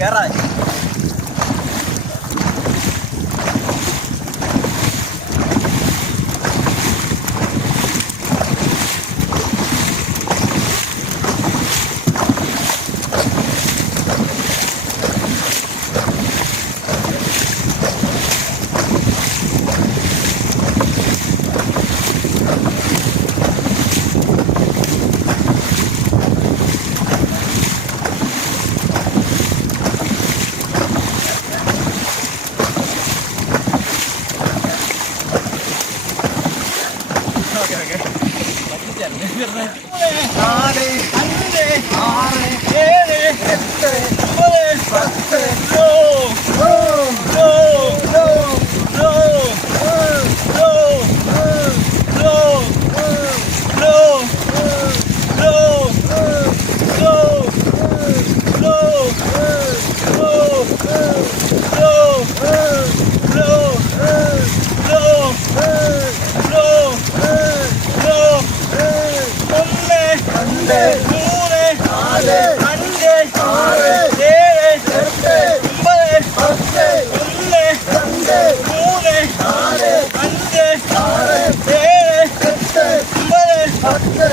guerra okay okay. மூணு நாலு அஞ்சு ஆறு ஏழு எட்டு ஒன்பது பத்து ஒன்று ரெண்டு மூணு நாலு அஞ்சு ஆறு ஏழு எட்டு ஒன்பது பத்து